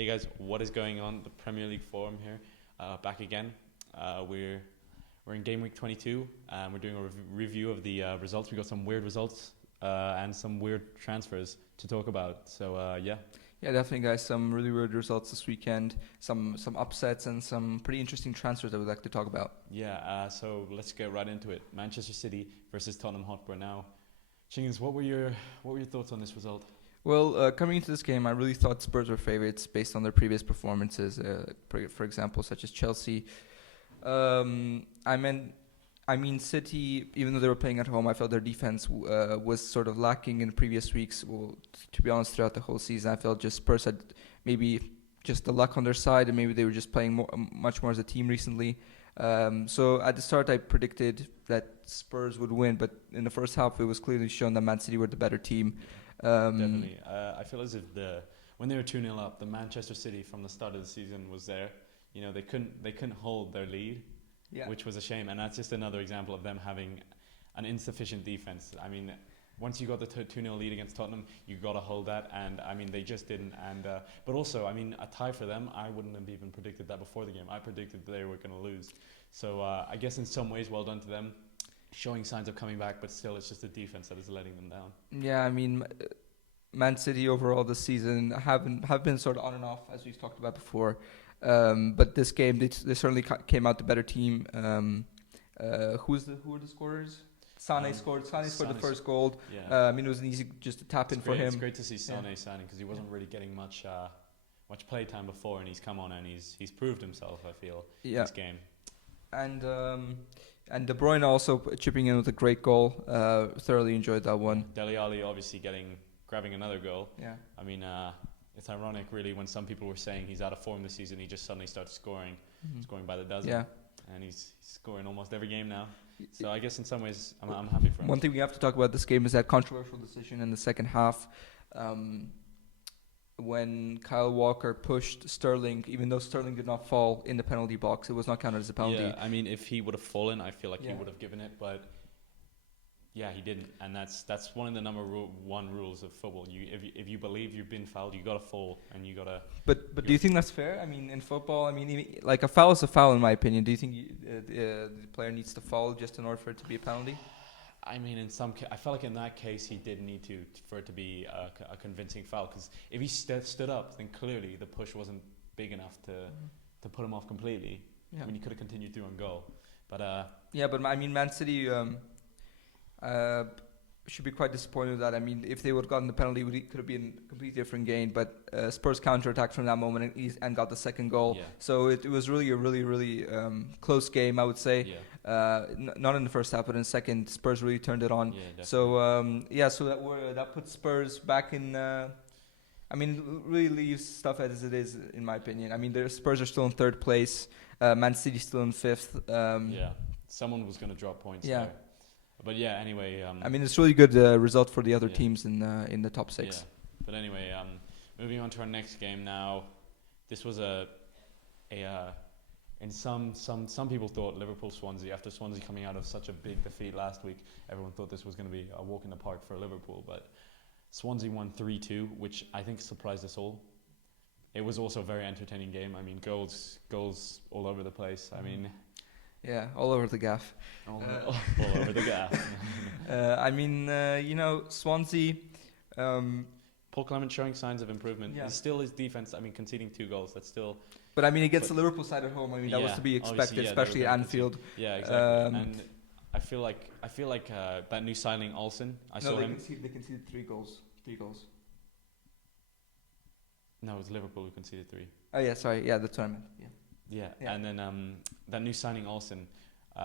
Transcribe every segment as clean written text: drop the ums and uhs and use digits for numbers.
Hey guys, what is going on? The Premier League Forum here, back again. We're in game week 22, and we're doing a review of the results. We got some weird results and some weird transfers to talk about. So yeah. Yeah, definitely, guys. Some really weird results this weekend. Some upsets and some pretty interesting transfers that we'd like to talk about. Yeah. So let's get right into it. Manchester City versus Tottenham Hotspur now. Chingens, what were your thoughts on this result? Well, coming into this game, I really thought Spurs were favorites based on their previous performances. For example, such as Chelsea. I mean, City, even though they were playing at home, I felt their defense was sort of lacking in previous weeks. Well, to be honest, throughout the whole season, I felt just Spurs had maybe just the luck on their side, and maybe they were just playing much more as a team recently. So at the start, I predicted that Spurs would win, but in the first half, it was clearly shown that Man City were the better team. Definitely. I feel as if when they were 2-0 up, the Manchester City from the start of the season was there. You know, they couldn't hold their lead. Yeah. Which was a shame, and that's just another example of them having an insufficient defense. I mean, once you got the 2-0 lead against Tottenham, you got to hold that, and I mean, they just didn't. And but also, I mean, a tie for them, I wouldn't have even predicted that before the game. I predicted they were going to lose. So I guess in some ways, well done to them, showing signs of coming back, but still, it's just the defense that is letting them down. Yeah, I mean, Man City overall this season have been sort of on and off, as we've talked about before. But this game, they certainly came out the better team. Who were the scorers? Sane scored the first goal. Yeah. I mean, it was an easy just to tap in for him. It's great to see Sane signing because he wasn't really getting much play time before, and he's come on and he's proved himself. I feel this game. And De Bruyne also chipping in with a great goal. Thoroughly enjoyed that one. Dele Alli obviously grabbing another goal. Yeah. I mean, it's ironic, really, when some people were saying he's out of form this season, he just suddenly starts scoring by the dozen. Yeah. And he's scoring almost every game now. So I guess in some ways, I'm happy for him. One thing we have to talk about this game is that controversial decision in the second half when Kyle Walker pushed Sterling, even though Sterling did not fall in the penalty box, it was not counted as a penalty. Yeah, I mean, if he would have fallen, I feel like he would have given it, but... Yeah, he didn't, and that's one of the number one rules of football. If you believe you've been fouled, you gotta fall, and you gotta. But do you think that's fair? I mean, in football, I mean, like a foul is a foul in my opinion. Do you think the player needs to foul just in order for it to be a penalty? I mean, I felt like in that case he did need for it to be a convincing foul, because if he stood up, then clearly the push wasn't big enough to put him off completely. Yeah. I mean, he could have continued through and goal, but yeah, but I mean, Man City. Should be quite disappointed with that. I mean, if they would have gotten the penalty, it could have been a completely different game. But Spurs counter-attacked from that moment and got the second goal. Yeah. So it was really a really close game, I would say. Yeah. Not in the first half, but in the second, Spurs really turned it on. Yeah, so that puts Spurs back in. I mean, really leaves stuff as it is, in my opinion. I mean, the Spurs are still in third place. Man City still in fifth. Yeah, someone was going to drop points there. But yeah, anyway. I mean, it's a really good result for the other teams in the top six. Yeah. But anyway, moving on to our next game now. This was in some people thought Liverpool-Swansea, after Swansea coming out of such a big defeat last week, everyone thought this was going to be a walk in the park for Liverpool. But Swansea won 3-2, which I think surprised us all. It was also a very entertaining game. I mean, goals all over the place. I mean... Yeah, all over the gaff. All over the gaff. I mean, Swansea... Paul Clement showing signs of improvement. Yeah. Still his defense, I mean, conceding 2 goals, that's still... But I mean, against the Liverpool side at home, I mean, that was to be expected, especially at Anfield. Yeah, exactly. And I feel like that new signing, Olsen, they conceded 3 goals. 3 goals. No, it was Liverpool who conceded 3. Oh, yeah, sorry. Yeah, that's what I meant. Yeah, and then that new signing Olsen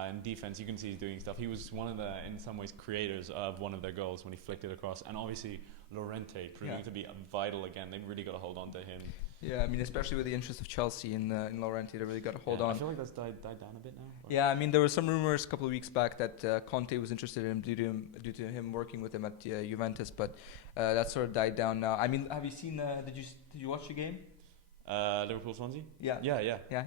in defense, you can see he's doing stuff. He was one of the, in some ways, creators of one of their goals when he flicked it across. And obviously, Llorente proving to be vital again. They've really got to hold on to him. Yeah, I mean, especially with the interest of Chelsea in Llorente, they really got to hold on. I feel like that's died down a bit now. Yeah, I mean, there were some rumors a couple of weeks back that Conte was interested in him due to him working with him at Juventus, but that sort of died down now. I mean, have you seen? Did you watch the game? Liverpool-Swansea? Yeah,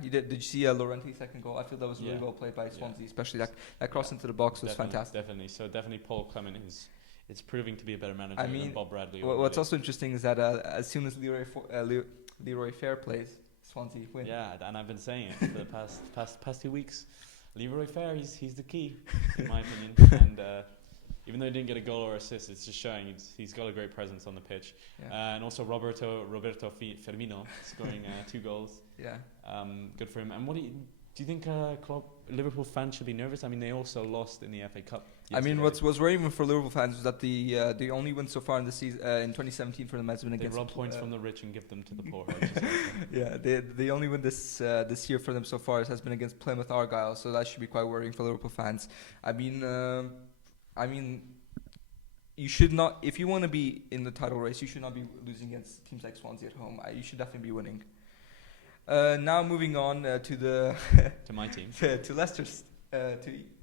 you did. Did you see Llorente's second goal? I feel that was really well played by Swansea, especially that cross into the box was fantastic. Definitely. So definitely Paul Clement is proving to be a better manager than Bob Bradley. What's also interesting is that as soon as Leroy Fair plays, Swansea win. Yeah, and I've been saying it for the past 2 weeks. Leroy Fair, he's the key, in my opinion. And even though he didn't get a goal or assist, it's just showing he's got a great presence on the pitch. Yeah. And also Roberto Firmino scoring 2 goals. Yeah. Good for him. And what do you think Liverpool fans should be nervous? I mean, they also lost in the FA Cup yesterday. I mean, what's worrying for Liverpool fans is that the only win so far in the season in 2017 for them has been against. They rob points from the rich and give them to the poor. Yeah, the only win this year for them so far has been against Plymouth Argyle, so that should be quite worrying for Liverpool fans. I mean, you should not, if you want to be in the title race, you should not be losing against teams like Swansea at home. You should definitely be winning. Now moving on to my team, to Leicester's, to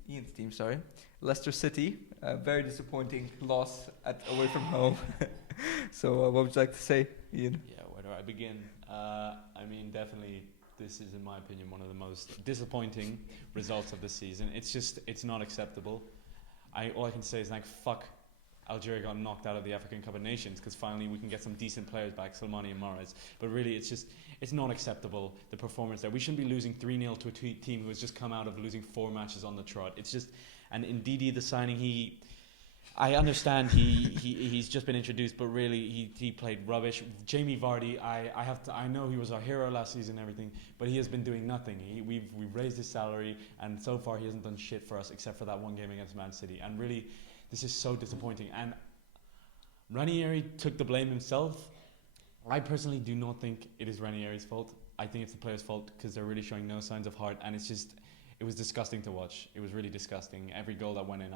Ian's team. Sorry, Leicester City. Very disappointing loss away from home. So, what would you like to say, Ian? Yeah, where do I begin? I mean, definitely, this is, in my opinion, one of the most disappointing results of the season. It's not acceptable. All I can say is fuck. Algeria got knocked out of the African Cup of Nations because finally we can get some decent players back, Slimani and Mahrez. But really, it's not acceptable, the performance there. We shouldn't be losing 3-0 to a team who has just come out of losing 4 matches on the trot. And Ndidi, the signing, I understand he's just been introduced, but really he played rubbish. Jamie Vardy, I know he was our hero last season and everything, but he has been doing nothing. We've raised his salary, and so far he hasn't done shit for us except for that one game against Man City. And really, this is so disappointing. And Ranieri took the blame himself. I personally do not think it is Ranieri's fault. I think it's the players' fault because they're really showing no signs of heart, and it was disgusting to watch. It was really disgusting. Every goal that went in,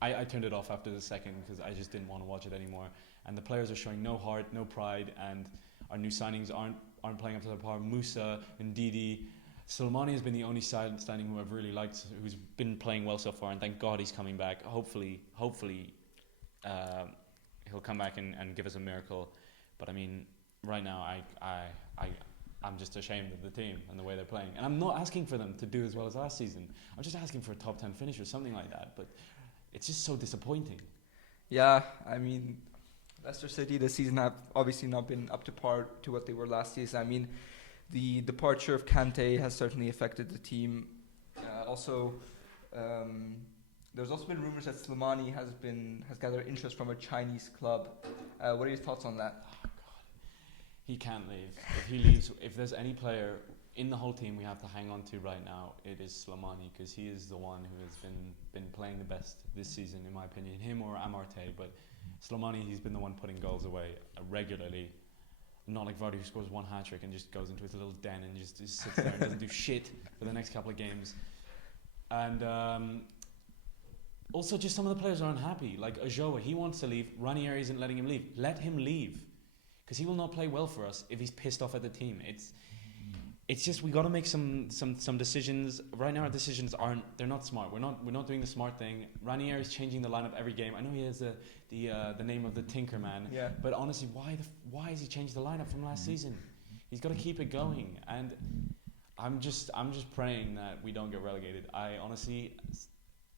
I turned it off after the second because I just didn't want to watch it anymore. And the players are showing no heart, no pride, and our new signings aren't playing up to their power. Musa, Ndidi, Slimani has been the only signing who I've really liked, who's been playing well so far, and thank God he's coming back. Hopefully, he'll come back and give us a miracle. But I mean, right now, I'm just ashamed of the team and the way they're playing. And I'm not asking for them to do as well as last season. I'm just asking for a top 10 finish or something like that. But it's just so disappointing. Yeah, I mean, Leicester City this season have obviously not been up to par to what they were last season. I mean, the departure of Kante has certainly affected the team. There's also been rumors that Slimani has gathered interest from a Chinese club. What are your thoughts on that? Oh God, he can't leave. If he leaves, if there's any player in the whole team we have to hang on to right now, it is Slimani, because he is the one who has been playing the best this season, in my opinion. Him or Amarte, but Slimani, he's been the one putting goals away regularly. Not like Vardy, who scores 1 hat-trick and just goes into his little den and just sits there and doesn't do shit for the next couple of games. And also just some of the players are unhappy. Like Ajoa, he wants to leave. Ranieri isn't letting him leave. Let him leave, because he will not play well for us if he's pissed off at the team. It's just, we got to make some decisions. Right now our decisions they're not smart. We're not doing the smart thing. Ranieri's changing the lineup every game. I know he has the name of the Tinker Man. Yeah. But honestly, why has he changed the lineup from last season? He's got to keep it going. And I'm just praying that we don't get relegated. I honestly,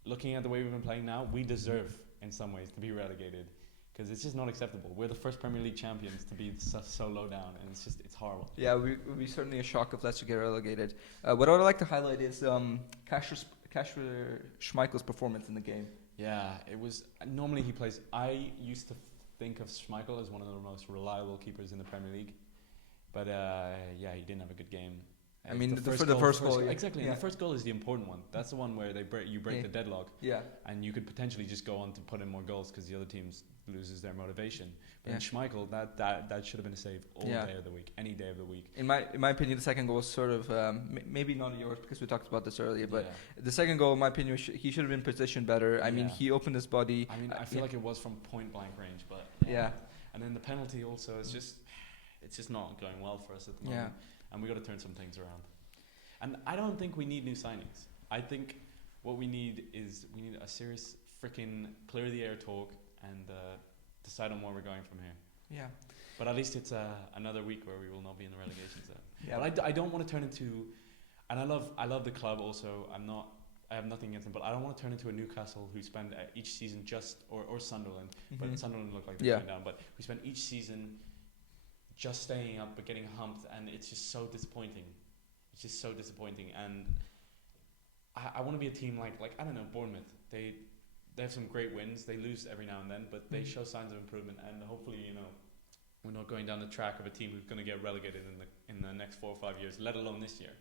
looking at the way we've been playing now, we deserve in some ways to be relegated, because it's just not acceptable. We're the first Premier League champions to be so low down, and it's horrible. Yeah, it would be certainly a shock if Leicester get relegated. What I would like to highlight is Kasper Schmeichel's performance in the game. Yeah, it was. Normally he plays. I used to think of Schmeichel as one of the most reliable keepers in the Premier League, but yeah, he didn't have a good game. I mean, the first goal, yeah. Exactly. Yeah. And the first goal is the important one. That's the one where you break the deadlock. Yeah. And you could potentially just go on to put in more goals because the other team loses their motivation. But in Schmeichel, that should have been a save all day of the week, any day of the week. In my opinion, the second goal was sort of maybe not yours because we talked about this earlier. But the second goal, in my opinion, he should have been positioned better. I mean, he opened his body. I mean, I feel like it was from point blank range, but yeah. And then the penalty also is it's not going well for us at the moment. Yeah. And we got to turn some things around. And I don't think we need new signings. I think what we need is a serious freaking clear the air talk and decide on where we're going from here. Yeah. But at least it's another week where we will not be in the relegation zone. Yeah. But I don't want to turn into, and I love the club also. I have nothing against them, but I don't want to turn into a Newcastle who spend each season or Sunderland, but Sunderland look like they're going down. But we spend each season just staying up but getting humped, and it's just so disappointing. And I want to be a team like I don't know, Bournemouth. They have some great wins. They lose every now and then, but they show signs of improvement, and hopefully, we're not going down the track of a team who's going to get relegated in the next 4 or 5 years, let alone this year.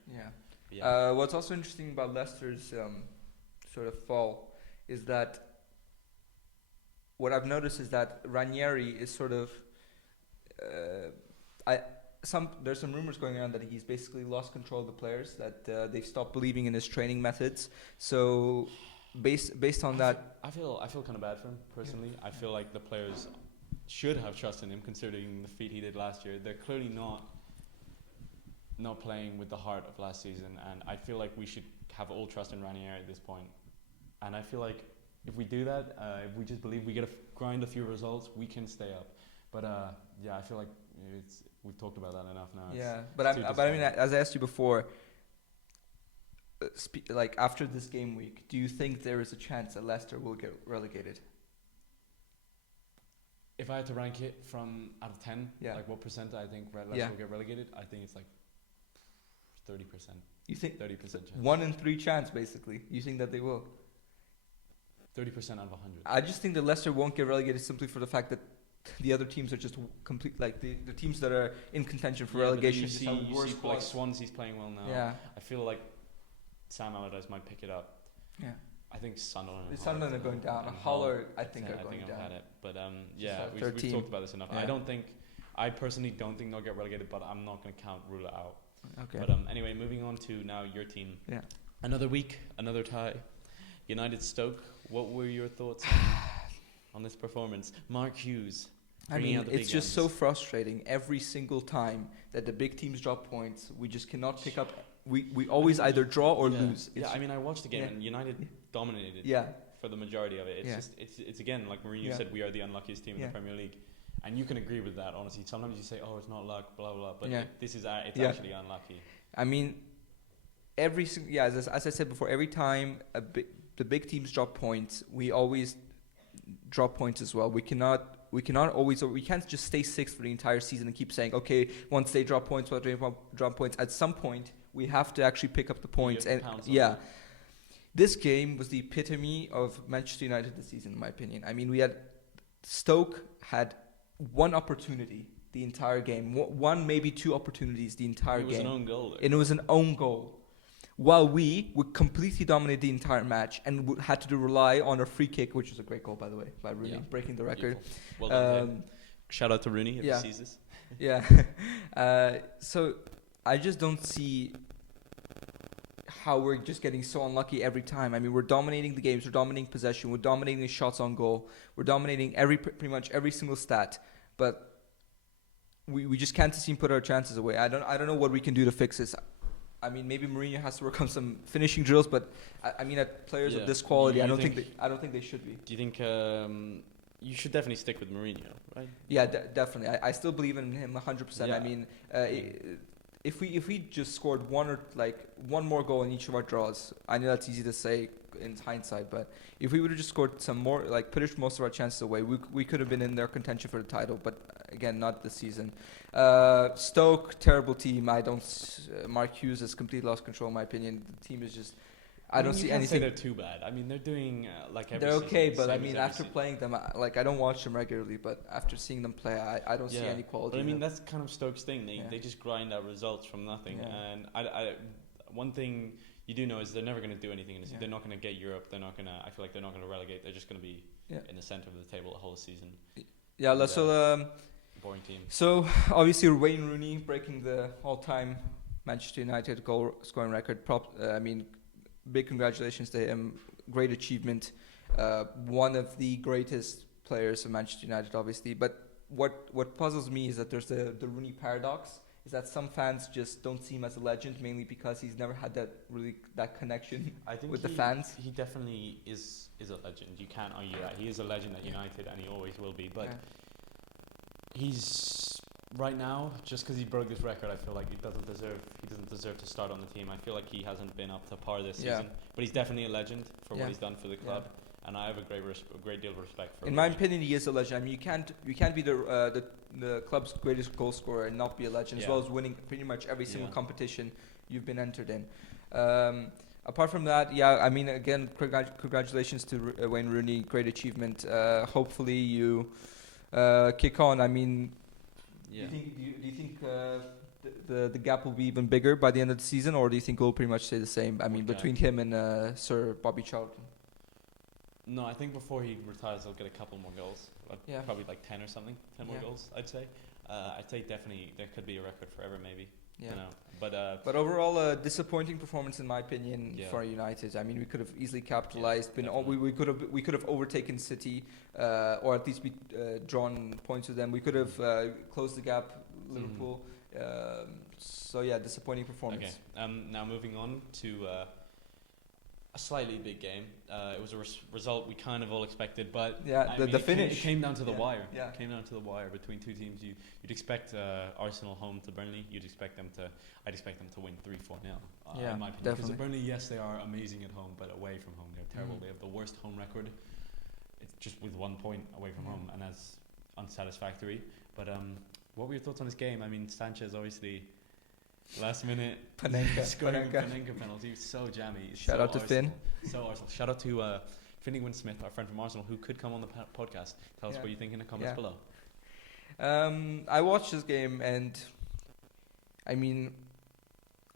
Yeah. What's also interesting about Leicester's sort of fall is that what I've noticed is that Ranieri is sort of there's some rumors going around that he's basically lost control of the players, that they've stopped believing in his training methods. So based on that, I feel kind of bad for him personally. I feel like the players should have trust in him, considering the feat he did last year. They're clearly not playing with the heart of last season, and I feel like we should have all trust in Ranieri at this point. And I feel like if we do that, if we just believe we get to grind a few results, we can stay up. But I feel like we've talked about that enough now. But I mean, as I asked you before, like after this game week, do you think there is a chance that Leicester will get relegated? If I had to rank it from out of 10, like what percent I think Leicester will get relegated, I think it's like 30%. You think 30% chance? 1 in 3 chance, basically. You think that they will? 30% out of 100. I just think that Leicester won't get relegated simply for the fact that the other teams are just complete. Like the teams that are in contention for relegation. You see like Swansea's playing well now. Yeah. I feel like Sam Allardyce might pick it up. Yeah. I think Sunderland are going down. Hull I think are going down. I've had it. But we've talked about this enough. Yeah. I personally don't think they'll get relegated, but I'm not going to rule it out. Okay. But anyway, moving on to now your team. Yeah. Another week, another tie. United Stoke. What were your thoughts on this performance? Mark Hughes. I mean, it's just so frustrating every single time that the big teams drop points. We just cannot pick up. We always either draw or lose. I watched the game and United dominated for the majority of it. It's again, like Mourinho said, we are the unluckiest team in the Premier League. And you can agree with that, honestly. Sometimes you say, it's not luck, blah, blah, blah. But it's actually unlucky. I mean, as I said before, every time the big teams drop points, we always drop points as well. We can't just stay sixth for the entire season and keep saying, okay, once they drop points, at some point, we have to actually pick up the points. And this game was the epitome of Manchester United this season, in my opinion. I mean, Stoke had one opportunity the entire game, one maybe 2 opportunities the entire game. It was an own goal. And it was an own goal. While we would completely dominate the entire match and had to rely on a free kick, which was a great goal, by the way, by Rooney, breaking the record. Beautiful. Well done. Shout out to Rooney if he sees this. Yeah. So I just don't see how we're just getting so unlucky every time. I mean, we're dominating the games, we're dominating possession, we're dominating the shots on goal, we're dominating pretty much every single stat, but we just can't seem to put our chances away. I don't know what we can do to fix this. I mean, maybe Mourinho has to work on some finishing drills, but I mean, at players of this quality, I don't think they should be. Do you think you should definitely stick with Mourinho, right? Yeah, definitely. I still believe in him 100%. Yeah. I mean, if we just scored one more goal in each of our draws, I know that's easy to say in hindsight, but if we would have just scored some more, pushed most of our chances away, we could have been in their contention for the title. But again, not this season. Stoke, terrible team. Mark Hughes has completely lost control, in my opinion. The team is just. I don't see anything. They're too bad. I mean, they're doing every They're okay, but I mean, after playing them, I don't watch them regularly, but after seeing them play, I don't see any quality. But I mean, that's kind of Stoke's thing. They just grind out results from nothing. And one thing you do know is they're never going to do anything in this. They're not going to get Europe. I feel like they're not going to relegate. They're just going to be in the center of the table the whole season. Yeah, boring team. So obviously Wayne Rooney breaking the all-time Manchester United goal scoring record. Big congratulations to him. Great achievement. One of the greatest players of Manchester United, obviously. But what puzzles me is that there's the Rooney paradox. Is that some fans just don't see him as a legend, mainly because he's never had that connection with the fans. He definitely is a legend. You can't argue that. He is a legend at United, and he always will be. But he's right now, just because he broke this record, I feel like he doesn't deserve to start on the team. I feel like he hasn't been up to par this season. But he's definitely a legend for what he's done for the club. and I have a great deal of respect for him. In my opinion, he is a legend. I mean, you can't be the club's greatest goal scorer and not be a legend, as well as winning pretty much every single competition you've been entered in. Apart from that, I mean, again, congratulations to Wayne Rooney, great achievement. Hopefully you kick on. I mean, do you think the gap will be even bigger by the end of the season, or do you think it will pretty much stay the same? I mean, between him and Sir Bobby Charlton. No, I think before he retires, he'll get a couple more goals. Probably like 10 or something. 10 more goals, I'd say. I'd say definitely there could be a record forever, maybe. Yeah. You know, but overall, a disappointing performance in my opinion for United. I mean, we could have easily capitalized. We could have overtaken City, or at least drawn points with them. We could have closed the gap. Liverpool. Disappointing performance. Okay. Now moving on to a slightly big game. It was a result we kind of all expected, but the finish. It came down to the wire. Yeah. It came down to the wire between two teams. You'd expect Arsenal home to Burnley. I'd expect them to win 3-4-0. In my opinion, because Burnley, yes, they are amazing at home, but away from home they're terrible. They have the worst home record. It's just with 1 point away from home, and that's unsatisfactory. But what were your thoughts on this game? I mean, Sanchez obviously last minute scoring a Panenka penalty, so jammy. Shout out to Finn. So Arsenal. Shout out to Finney Smith, our friend from Arsenal, who could come on the podcast. Tell us what you think in the comments below. I watched this game, and I mean,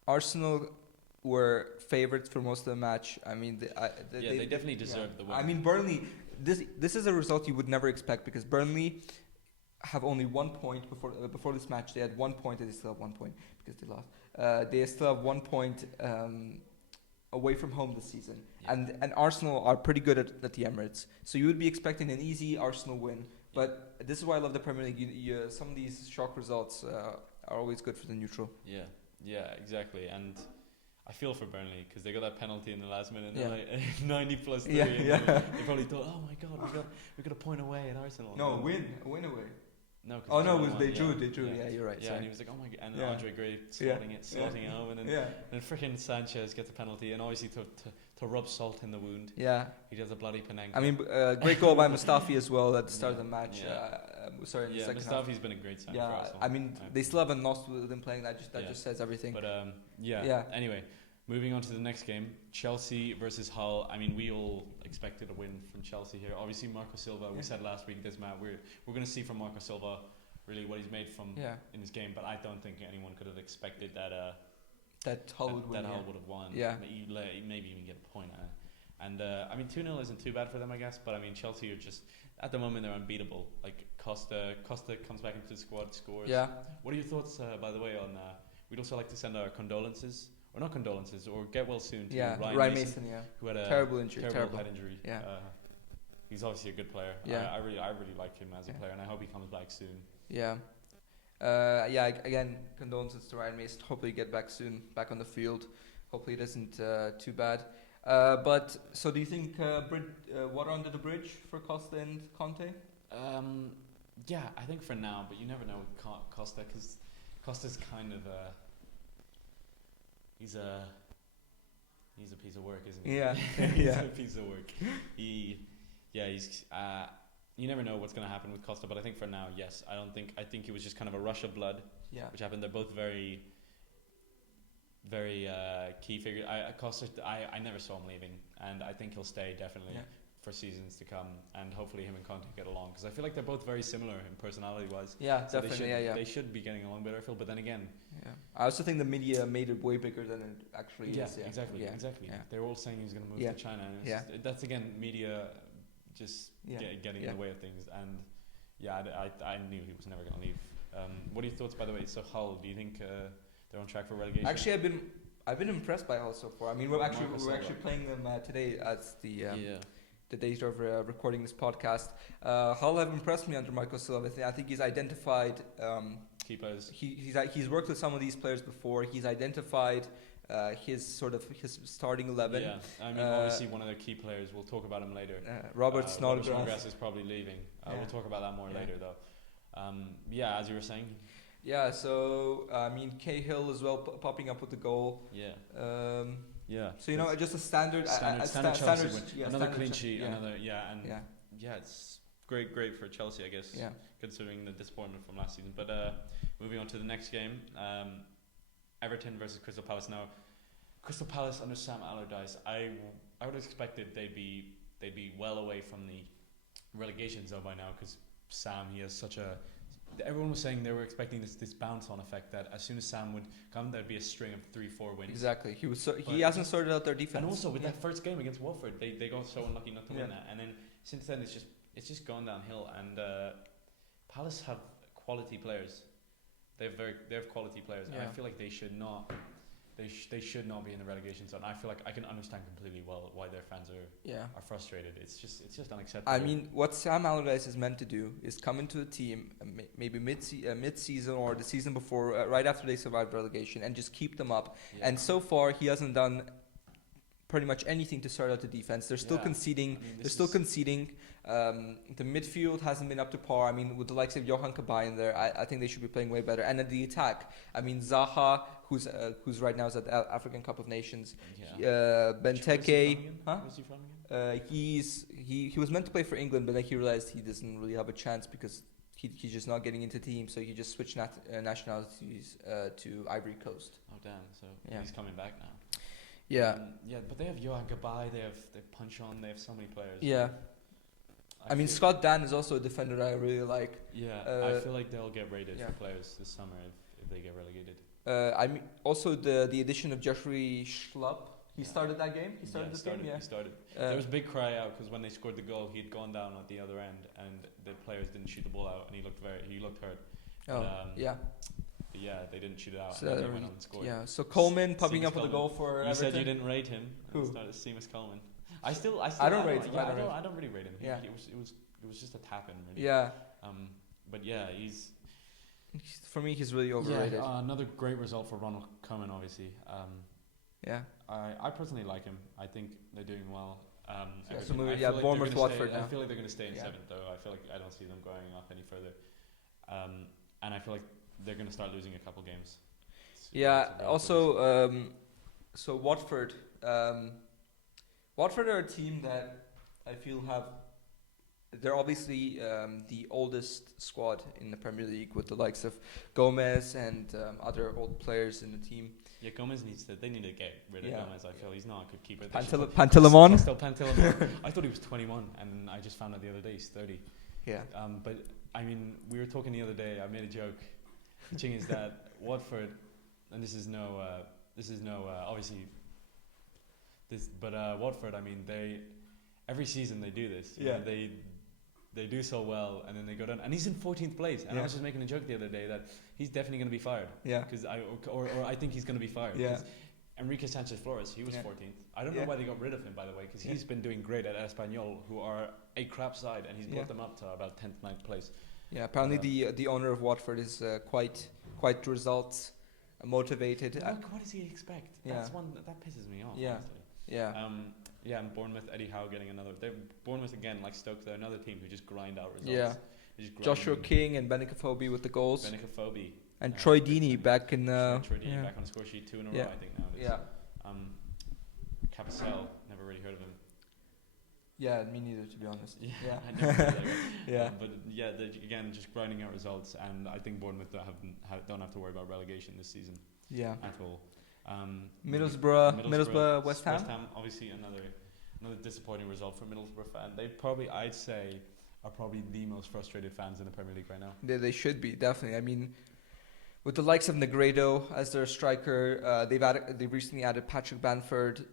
Arsenal were favourites for most of the match. I mean, they definitely deserved the win. I mean, Burnley. This is a result you would never expect, because Burnley have only 1 point before this match. They had 1 point, and they still have 1 point because they lost. They still have 1 point away from home this season, and Arsenal are pretty good at the Emirates. So you would be expecting an easy Arsenal win. But this is why I love the Premier League. Some of these shock results are always good for the neutral. Yeah, exactly. And I feel for Burnley because they got that penalty in the last minute. Like 90 plus 3. They probably thought, oh my god, we got a point away at Arsenal. No, win away. No, they drew. Yeah, you're right. Yeah, sorry. and he was like, oh my god, and Andre Gray slotting it home, and then freaking Sanchez gets a penalty, and obviously to rub salt in the wound. Yeah, he does a bloody Panenka. I mean, great goal by Mustafi as well at the start of the match. In the second half. Mustafi's been a great sign for Arsenal. I mean, they still haven't lost with them playing. That just says everything. But Anyway, moving on to the next game, Chelsea versus Hull. I mean, we all expected a win from Chelsea here. Obviously, Marco Silva. We said last week this match we're going to see from Marco Silva really what he's made from in this game. But I don't think anyone could have expected that Hull would have won. Yeah, maybe even get a point. And I mean, 2-0 isn't too bad for them, I guess. But I mean, Chelsea are just at the moment they're unbeatable. Like Costa comes back into the squad, scores. Yeah. What are your thoughts, by the way, on? We'd also like to send our condolences. Or not condolences, or get well soon to Ryan Mason, who had a terrible head injury. Yeah. He's obviously a good player. Yeah. I really like him as a player, and I hope he comes back soon. Yeah. Again, condolences to Ryan Mason. Hopefully he get back soon, back on the field. Hopefully it isn't too bad. But so do you think water under the bridge for Costa and Conte? Yeah, I think for now, but you never know with Costa, because Costa's kind of He's a piece of work, isn't he? Yeah, he's a piece of work. He's you never know what's going to happen with Costa, but I think for now, yes. I think it was just kind of a rush of blood, which happened. They're both very, very key figures. Costa, I never saw him leaving, and I think he'll stay definitely for seasons to come, and hopefully him and Conte get along, because I feel like they're both very similar in personality-wise. Yeah, so definitely. They should be getting along better, I feel. But then again, I also think the media made it way bigger than it actually is. Yeah, exactly. Yeah. They were all saying he was going to move to China, and that's again media just getting in the way of things. And I knew he was never going to leave. What are your thoughts, by the way? So Hull, do you think they're on track for relegation? Actually, I've been impressed by Hull so far. I mean, we're actually playing them today as the date of recording this podcast. Hull have impressed me under Marco Silva. I think he's identified key players. He's worked with some of these players before. He's identified his starting 11. Yeah, I mean, obviously one of their key players. We'll talk about him later. Robert Snodgrass is probably leaving. We'll talk about that more later, though. As you were saying. Yeah, so I mean, Cahill as well popping up with the goal. Yeah. Yeah. So just a standard Chelsea win. yeah, Another standard clean sheet. Yeah. It's great for Chelsea, I guess. Yeah. Considering the disappointment from last season. But moving on to the next game, Everton versus Crystal Palace. Now, Crystal Palace under Sam Allardyce, I would have expected they'd be well away from the relegation zone by now, because Sam, he has such a. Everyone was saying they were expecting this bounce on effect, that as soon as Sam would come, there'd be a string of 3-4 wins. Exactly. He hasn't sorted out their defense. And also with that first game against Watford, they got so unlucky not to win that. And then since then it's just gone downhill. And Palace have quality players. They have quality players, and I feel like they should not be in the relegation zone. I feel like I can understand completely well why their fans are frustrated. It's just unacceptable. I mean, what Sam Allardyce is meant to do is come into a team maybe mid-season or the season before, right after they survived relegation, and just keep them up. Yeah. And so far, he hasn't done pretty much anything to start out the defense. They're still conceding. The midfield hasn't been up to par. I mean, with the likes of Johan Kabay in there, I think they should be playing way better. And at the attack, I mean, Zaha, who's right now is at the African Cup of Nations. Benteke, Where's he from again? He was meant to play for England, but then he realized he doesn't really have a chance because he's just not getting into the team. So he just switched nationalities to Ivory Coast. Oh damn! So he's coming back now. Yeah. But they have Johan Kabay, they have Punchon, they have so many players. Yeah. I mean, Scott Dan is also a defender that I really like. Yeah, I feel like they'll get rated for players this summer if they get relegated. I mean, also the addition of Jeffrey Schlupp. He started that game. He started this game. Yeah, he started. There was a big cry out because when they scored the goal, he had gone down at the other end, and the players didn't shoot the ball out, and he looked hurt. But they didn't shoot it out, and then they went on and scored. Yeah, so Coleman popping up with a goal for Everton. You said you didn't rate him. Who? Started Seamus Coleman. I don't rate him. I don't really rate him. Yeah. It was just a tap in. Really. Yeah. But yeah, he's. For me, he's really overrated. Yeah, another great result for Ronald Koeman, obviously. I personally like him. I think they're doing well. Bournemouth, Watford. I feel like they're going to stay in seventh, though. I feel like I don't see them going up any further. And I feel like they're going to start losing a couple games. So Watford. Watford are a team that I feel they're obviously the oldest squad in the Premier League, with the likes of Gomez and other old players in the team. Yeah, Gomez they need to get rid of Gomez. I feel he's not a good keeper. Pantilimon? Still Pantilimon. I thought he was 21, and I just found out the other day he's 30. Yeah. But I mean, we were talking the other day. I made a joke. The thing is that Watford, and this is no obviously. Watford, I mean, every season they do this. You know, they do so well, and then they go down. And he's in 14th place. And I was just making a joke the other day that he's definitely going to be fired. Yeah. Because I think he's going to be fired. Yeah. Enrique Sanchez Flores, he was 14th. I don't know why they got rid of him, by the way, because he's been doing great at Espanyol, who are a crap side, and he's brought them up to about 10th, 9th place. Yeah. Apparently, the owner of Watford is quite results motivated. What does he expect? That's one that pisses me off. Yeah. Honestly. Yeah. And Bournemouth, Eddie Howe getting another. Bournemouth again, like Stoke, they're another team who just grind out results. Yeah. Joshua King and Benica Phobie with the goals. And Troy Deeney back in. Troy Deeney back on the score sheet 2 in a row, I think nowadays. Yeah. Capicel, never really heard of him. Yeah, me neither, to be honest. Yeah. I never heard of him. But they're again just grinding out results, and I think Bournemouth don't have to worry about relegation this season. Yeah. At all. Middlesbrough, West Ham. West Ham, obviously another disappointing result for Middlesbrough fan. I'd say, are probably the most frustrated fans in the Premier League right now. They should be, definitely. I mean, with the likes of Negredo as their striker, they've recently added Patrick Bamford,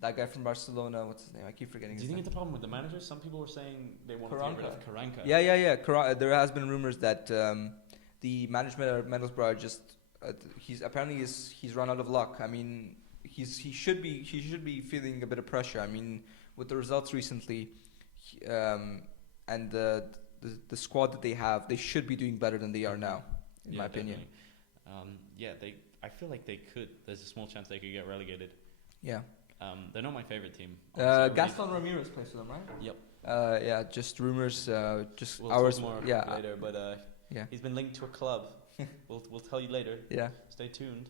that guy from Barcelona. What's his name? I keep forgetting. Do you think it's a problem with the manager? Some people were saying they want to get rid of Karanka. Yeah. There has been rumors that the management of Middlesbrough are just. He's run out of luck. I mean, he should be feeling a bit of pressure. I mean, with the results recently, and the squad that they have, they should be doing better than they are now, in my opinion. I feel like they could. There's a small chance they could get relegated. Yeah. They're not my favorite team. Gaston Ramirez plays for them, right? Yep. Just rumors. We'll talk more later, but he's been linked to a club. We'll tell you later. Yeah. Stay tuned.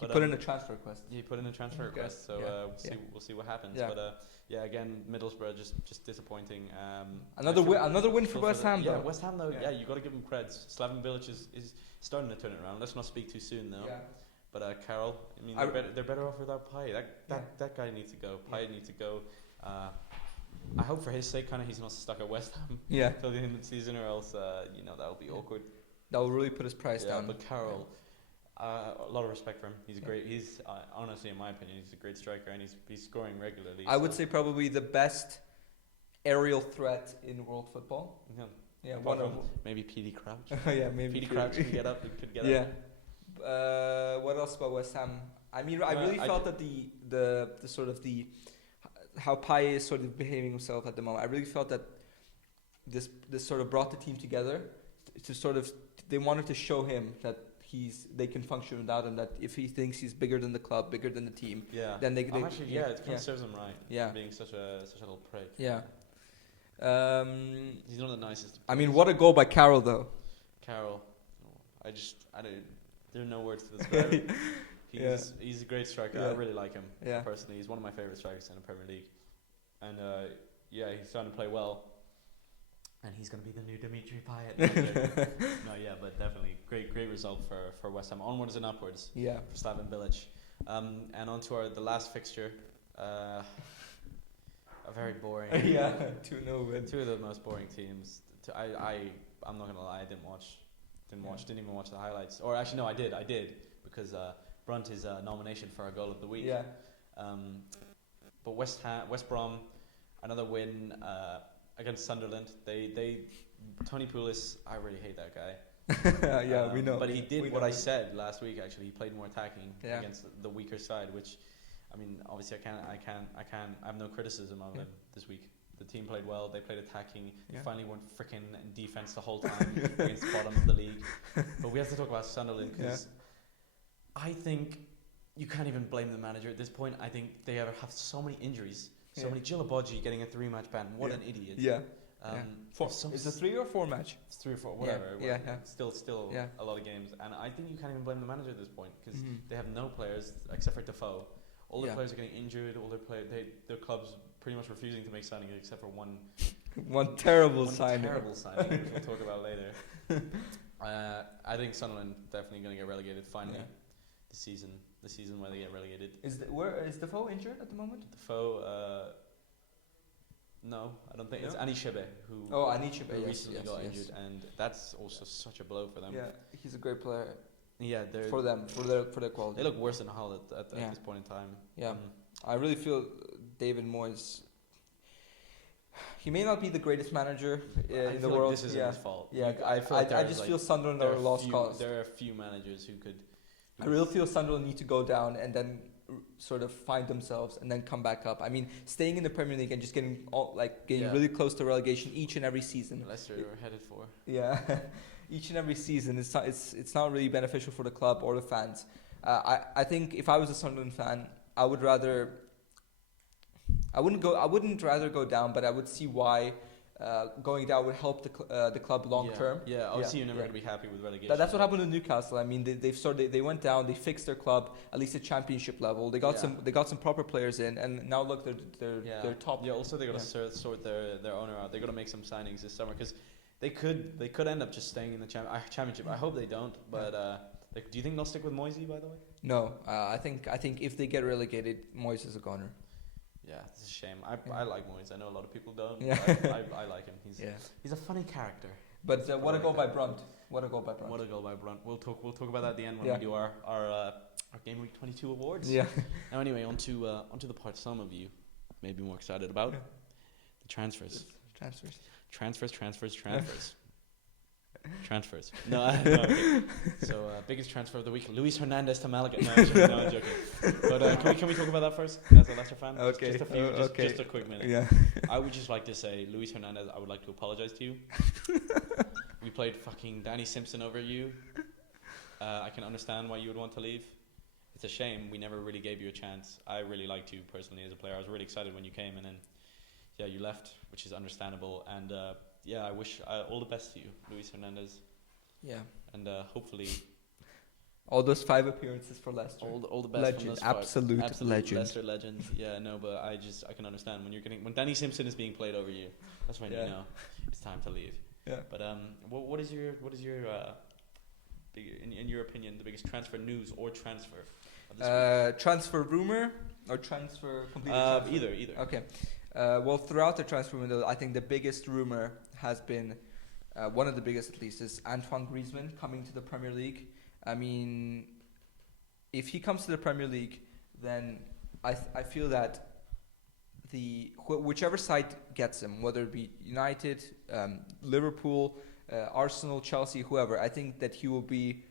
He put in a transfer request. He put in a transfer request, so we'll see what happens. Yeah. But again, Middlesbrough just disappointing. Another win for West Ham, though. Yeah, West Ham though. Yeah, you got to give them creds. Slaven Bilic is starting to turn it around. Let's not speak too soon though. Yeah. But Carroll, I mean, they're better off without Pai. That guy needs to go. Pai needs to go. I hope for his sake, kind of, he's not stuck at West Ham till the end of the season, or else that'll be awkward. That will really put his price down. But Carroll, a lot of respect for him. He's a great. He's honestly, in my opinion, he's a great striker, and he's scoring regularly. I would say probably the best aerial threat in world football. Yeah, one of maybe Petey Crouch. Maybe Petey Crouch could get up. What else about West Ham? I mean, I really felt that the sort of the how Pai is sort of behaving himself at the moment. I really felt that this sort of brought the team together to sort of, they wanted to show him that they can function without him, that if he thinks he's bigger than the club, bigger than the team, then it kind of serves him right. Being such a little prick. He's not the nicest. I mean, what a goal by Carroll though. Carroll, I don't. There are no words to describe him. He's a great striker. I really like him personally. He's one of my favorite strikers in the Premier League, and he's starting to play well. And he's going to be the new Dimitri Payet. But definitely great result for West Ham. Onwards and upwards. For Slaven Bilic. And on to the last fixture. A very boring. 2-0 win. Two of the most boring teams. I'm not going to lie. I didn't even watch the highlights. Or actually, no, I did because Brunt is a nomination for our goal of the week. But West Brom, another win. Against Sunderland, Tony Pulis, I really hate that guy. We know. But he did what I said last week. Actually, he played more attacking against the weaker side, which, I mean, obviously I have no criticism of him this week. The team played well. They played attacking. They finally weren't freaking in defense the whole time against the bottom of the league. But we have to talk about Sunderland because I think you can't even blame the manager at this point. I think they have so many injuries. So many Djilabodji getting a 3-match ban. What an idiot. Is it 3 or 4 match? It's 3 or 4, whatever. Still a lot of games. And I think you can't even blame the manager at this point because they have no players except for Defoe. All their players are getting injured. All their clubs pretty much refusing to make signings except for one terrible signing. Which we'll talk about later. I think Sunderland definitely going to get relegated finally. The season where they get relegated. Is Defoe injured at the moment? Defoe, no, I don't think. It's Ani Shebe who recently got injured, and that's also such a blow for them. Yeah, he's a great player. Yeah, for them, for their quality. They look worse than Hull at this point in time. Yeah, I really feel David Moyes. He may not be the greatest manager in the world. This isn't his fault. Yeah, I just feel Sunderland are a lost cause. There are a few managers who could. I really feel Sunderland need to go down and then sort of find themselves and then come back up. I mean, staying in the Premier League and just getting really close to relegation each and every season. Leicester are headed for. Yeah, each and every season it's not really beneficial for the club or the fans. I think if I was a Sunderland fan, I wouldn't rather go down, but I would see why. Going down would help the club long term. Yeah, obviously you're never going to be happy with relegation. That's what happened to Newcastle. I mean, they went down, they fixed their club at least at championship level. They got some proper players in, and now look, they're top. Yeah, also they got to sort their owner out. They got to make some signings this summer because they could end up just staying in the championship. I hope they don't. But do you think they'll stick with Moisey, by the way? No, I think if they get relegated, Moyes is a goner. Yeah, it's a shame. I like Moyes. I know a lot of people don't. Yeah. I like him. He's a funny character. But what a goal by Brunt. What a goal by Brunt. We'll talk about that at the end when we do our Game Week 22 awards. Yeah. Now anyway, onto the part some of you may be more excited about. The transfers. Transfers. No. Okay. So biggest transfer of the week: Luis Hernandez to Malaga. No, I'm joking. But can we talk about that first? As a Leicester fan, okay. Just a quick minute. Yeah. I would just like to say, Luis Hernandez, I would like to apologize to you. We played fucking Danny Simpson over you. I can understand why you would want to leave. It's a shame we never really gave you a chance. I really liked you personally as a player. I was really excited when you came, and then you left, which is understandable. And I wish all the best to you, Luis Hernandez. Yeah. And hopefully All those 5 appearances for Leicester. All the best legend, from those absolute legend. Leicester legend. Yeah, no, but I can understand when Danny Simpson is being played over you. That's when you know it's time to leave. Yeah. But what is your in your opinion the biggest transfer news or transfer of this week? Transfer rumor or transfer completely? Transfer? Either. Okay. Well, throughout the transfer window, I think the biggest rumor has been, one of the biggest at least, is Antoine Griezmann coming to the Premier League. I mean, if he comes to the Premier League, then I feel that whichever side gets him, whether it be United, Liverpool, Arsenal, Chelsea, whoever, I think that he will be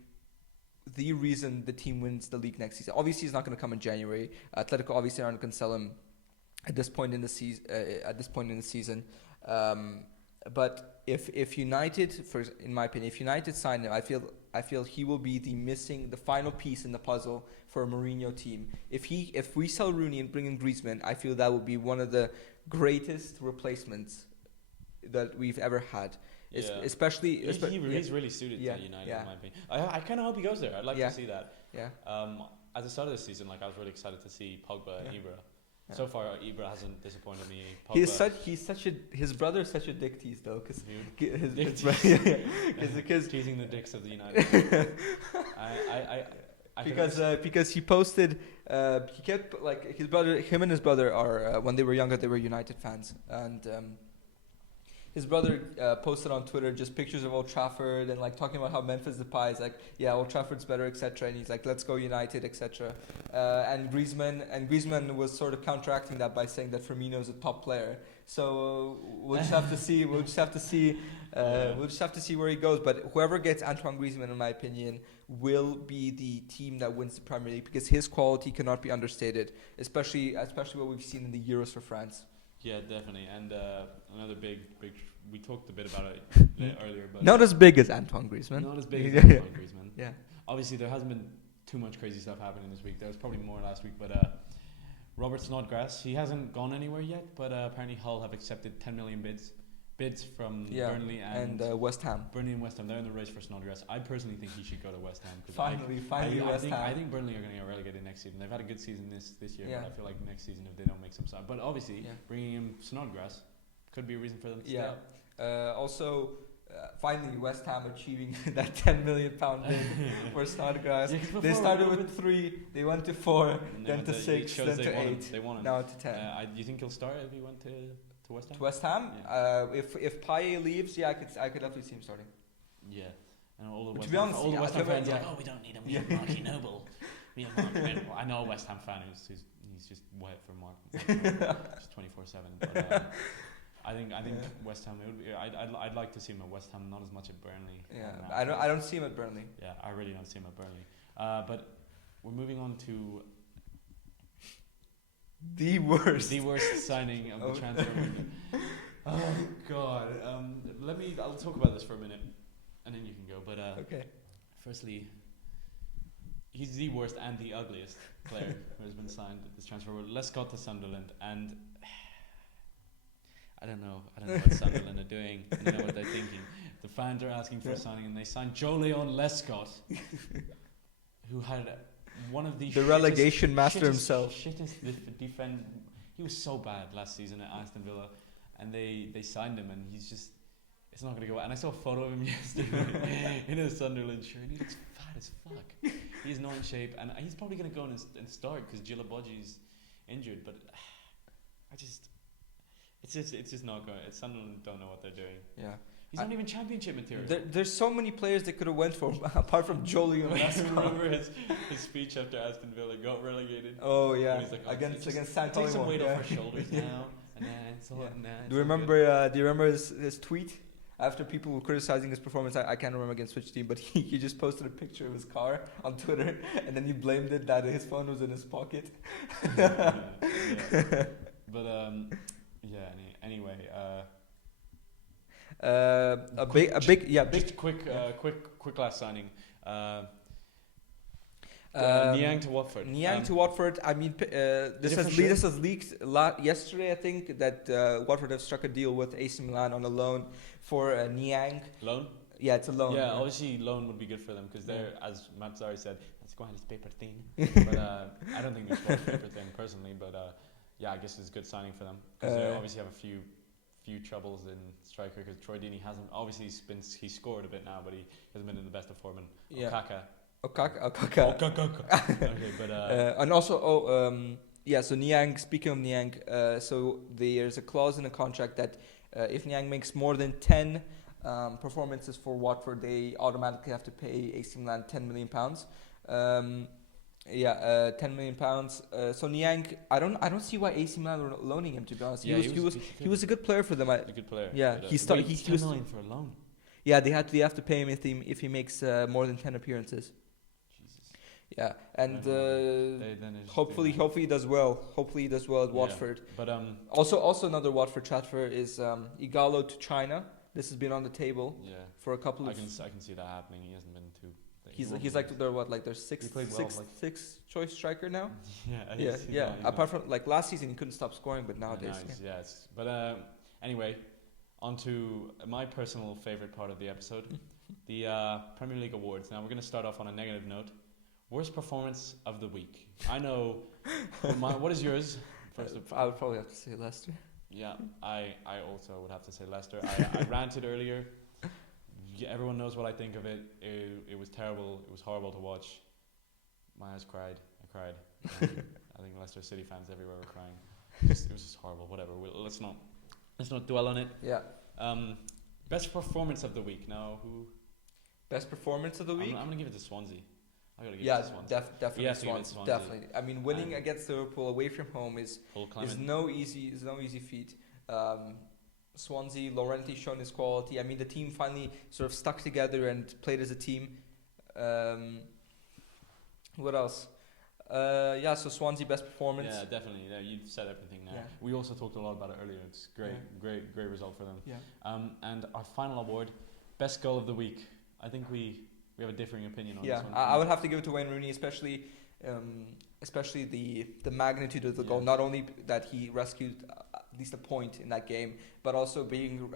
the reason the team wins the league next season. Obviously, he's not going to come in January. Atletico obviously aren't going to sell him at this point in the season. But if United, in my opinion, if United sign him, I feel he will be the final piece in the puzzle for a Mourinho team. If we sell Rooney and bring in Griezmann, I feel that would be one of the greatest replacements that we've ever had. Yeah. Especially he's really suited to United, in my opinion. I kind of hope he goes there. I'd like to see that. Yeah. At the start of the season, I was really excited to see Pogba and Ibra. Yeah. So far, Ibra hasn't disappointed me. Pogba, his brother is such a dick tease though, because teasing the dicks of the United. Because he posted, he kept him and his brother are when they were younger they were United fans, and his brother posted on Twitter just pictures of Old Trafford and talking about how Memphis Depay is Old Trafford's better, etc. And he's like, let's go United, etc. And Griezmann was sort of counteracting that by saying that Firmino is a top player. So we'll just have to see. We'll just have to see where he goes. But whoever gets Antoine Griezmann, in my opinion, will be the team that wins the Premier League because his quality cannot be understated, especially what we've seen in the Euros for France. Yeah, definitely. And another big, we talked a bit about it earlier, but not as big as Antoine Griezmann. Not as big as Antoine Griezmann. Yeah. Obviously, there hasn't been too much crazy stuff happening this week. There was probably more last week, but Robert Snodgrass, he hasn't gone anywhere yet, but apparently Hull have accepted 10 million bids from Burnley and West Ham. Burnley and West Ham, they're in the race for Snodgrass. I personally think he should go to West Ham. Finally, West Ham. I think Burnley are going to get relegated next season. They've had a good season this year, but I feel like next season if they don't make some sign. But obviously, bringing in Snodgrass could be a reason for them to stay up. Also, finally, West Ham achieving that £10 million bid for Snodgrass. They started with 3, they went to 4, then to 6, then to 8, now to 10. Do you think he'll start if he went to West Ham? To West Ham? Yeah. If Payet leaves, I could definitely see him starting. Yeah. And all the West Ham fans are like, we don't need him. We have Marky Noble. We have Marky Noble. I know a West Ham fan who's just wet for Mark. Just 24/7. But I think West Ham. I'd like to see him at West Ham, not as much at Burnley. Yeah, I don't see him at Burnley. Yeah, I really don't see him at Burnley. But we're moving on to the worst signing of the transfer window. Oh God. I'll talk about this for a minute, and then you can go. But okay. Firstly, he's the worst and the ugliest player who has been signed at this transfer window. Lescott to Sunderland, and I don't know what Sunderland are doing. I don't know what they're thinking. The fans are asking for a signing, and they signed Joleon Lescott, who had one of the relegation master himself. Defend. He was so bad last season at Aston Villa, and they signed him, and he's just. It's not going to go. And I saw a photo of him yesterday in a Sunderland shirt. And he looks fat as fuck. He's not in shape, and he's probably going to go and start because Gilabodji's injured. But it's just not going. Sunderland don't know what they're doing. Yeah. He's not even championship material. There's so many players they could have went for apart from Joleon. Remember his speech after Aston Villa got relegated? Oh yeah, he's like, against San Take some weight off our shoulders now. Do you remember his tweet after people were criticizing his performance? I can't remember against which team, but he just posted a picture of his car on Twitter, and then he blamed it that his phone was in his pocket. But anyway. Just quick last signing. Niang to Watford. To Watford. I mean, this has leaked yesterday. I think that Watford have struck a deal with AC Milan on a loan for Niang. Loan? Yeah, it's a loan. Yeah, obviously loan would be good for them because they're, as Mazzari said, it's going to paper thin. But I don't think it's paper thin personally. But yeah, I guess it's a good signing for them because they obviously have a few troubles in striker because Troy Deeney hasn't. Obviously, he's scored a bit now, but he hasn't been in the best of form. And Okaka. Okay, but and also, yeah. So Niang. Speaking of Niang, so there's a clause in the contract that if Niang makes more than 10 performances for Watford, they automatically have to pay AC Milan £10 million. 10 million pounds. So Niang, I don't see why AC Milan were loaning him. To be honest, he was a good player for them. A good player. Yeah, but, he started. He was 10 million for a loan. Yeah, they have to pay him if he makes more than 10 appearances. Jesus. Yeah, and hopefully he does well. Hopefully he does well at Watford. But also another Watford transfer is Igalo to China. This has been on the table for a couple of. I can see that happening. He hasn't been too. He's like their sixth choice striker now. Yeah. Apart from like last season, he couldn't stop scoring, but nowadays, yes. But anyway, on to my personal favorite part of the episode, the Premier League awards. Now we're going to start off on a negative note. Worst performance of the week. I know. What is yours? I would probably have to say Leicester. Yeah, I also would have to say Leicester. I ranted earlier. Yeah, everyone knows what I think of it. It was terrible. It was horrible to watch. My eyes cried. I cried. I think Leicester City fans everywhere were crying. It was just horrible. Whatever. Let's not dwell on it. Yeah. Best performance of the week. Now, who? Best performance of the week. I'm gonna give it to Swansea. I gotta give it to Swansea. Definitely Swansea. Definitely. I mean, winning against Liverpool away from home is no easy feat. Swansea, Laurenti's shown his quality. I mean, the team finally sort of stuck together and played as a team. What else? So Swansea best performance. Yeah, definitely. Yeah, you've said everything now. Yeah. We also talked a lot about it earlier. It's great result for them. Yeah. And our final award, best goal of the week. I think we have a differing opinion on this one. I would have to give it to Wayne Rooney, especially the magnitude of the goal. Not only that he rescued at least a point in that game, but also being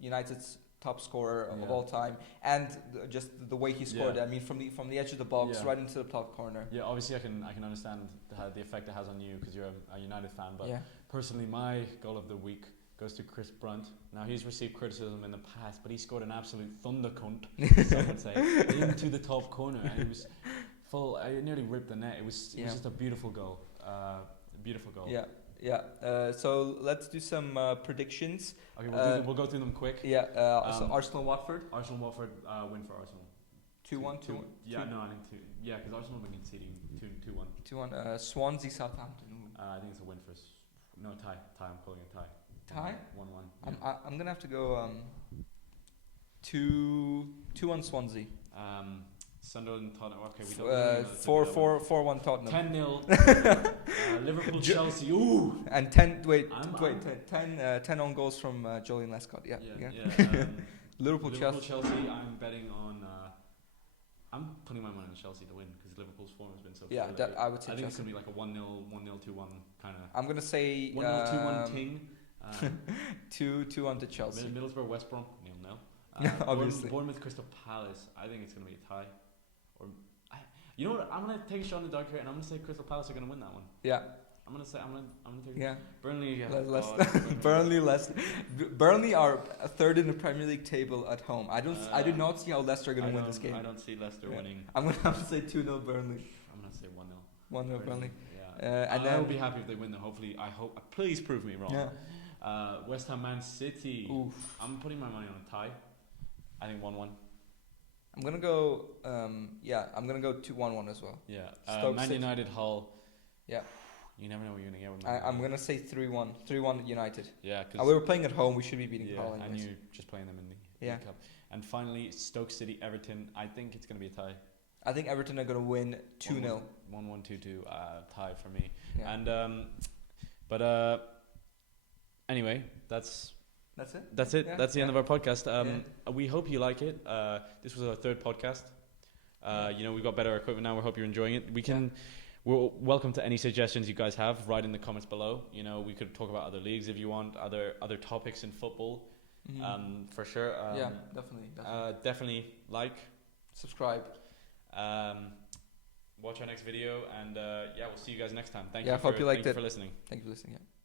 United's top scorer of all time, and just the way he scored. I mean, from the edge of the box right into the top corner. Yeah, obviously I can understand the effect it has on you because you're a United fan. But personally, my goal of the week goes to Chris Brunt. Now, he's received criticism in the past, but he scored an absolute thunder cunt, some would say, into the top corner, and it was full. I nearly ripped the net. It was just a beautiful goal. Beautiful goal. Yeah. So let's do some predictions. Okay, we'll go through them quick. So Arsenal Watford. Arsenal Watford win for Arsenal. 2-1. Yeah, no, I think 2. Yeah, because Arsenal have been conceding 2-1. 2-1. Swansea Southampton. I think it's a win for. No, tie. I'm calling it tie. Tie? 1-1. Yeah. I'm gonna have to go 2-1 Swansea. Sunderland, Tottenham. Okay, we don't. 4-1 Tottenham. 10-0. Liverpool, Chelsea. Ooh. And 10 on goals from Julian Lescott. Yeah. Liverpool, Chelsea. I'm betting on. I'm putting my money on Chelsea to win because Liverpool's form has been so. Yeah, I would say. I think Chelsea. it's gonna be like a 1-0, 2-1 kind of. I'm gonna say 1-0, 2-1 ting. 2-1 to Chelsea. Middlesbrough, West Brom, 0-0. Obviously. Bournemouth, Crystal Palace. I think it's gonna be a tie. You know what? I'm gonna take a shot in the dark here, and I'm gonna say Crystal Palace are gonna win that one. Yeah. I'm gonna take. Yeah. Burnley. Burnley, Leicester. Burnley are third in the Premier League table at home. I do not see how Leicester are gonna win this game. I don't see Leicester winning. I'm gonna have to say 2-0 Burnley. I'm gonna say 1-0. 1-0 Burnley. Yeah. And I will be happy if they win. Though. Hopefully, I hope. Please prove me wrong. Yeah. West Ham, Man City. Oof. I'm putting my money on a tie. I think 1-1. I'm gonna go. I'm gonna go 2-1 as well. Yeah. Man United, Hull. Yeah. You never know what you're gonna get with Man I'm gonna say 3-1. 3-1 United. Yeah, because we were playing at home. We should be beating Hull. And you're just playing them in the League Cup. And finally, Stoke City, Everton. I think it's gonna be a tie. I think Everton are gonna win 2-0. 1-1, 2-2. Tie for me. Yeah. And anyway, that's it. Yeah. That's the end of our podcast. We hope you like it. This was our third podcast. We've got better equipment now. We hope you're enjoying it. We're welcome to any suggestions you guys have. Write in the comments below. We could talk about other leagues if you want, other topics in football. For sure. Yeah, definitely. Definitely like, subscribe. Watch our next video, and we'll see you guys next time. Thank Yeah, you. hope you liked it. Thank you for listening. Thank you for listening. Yeah.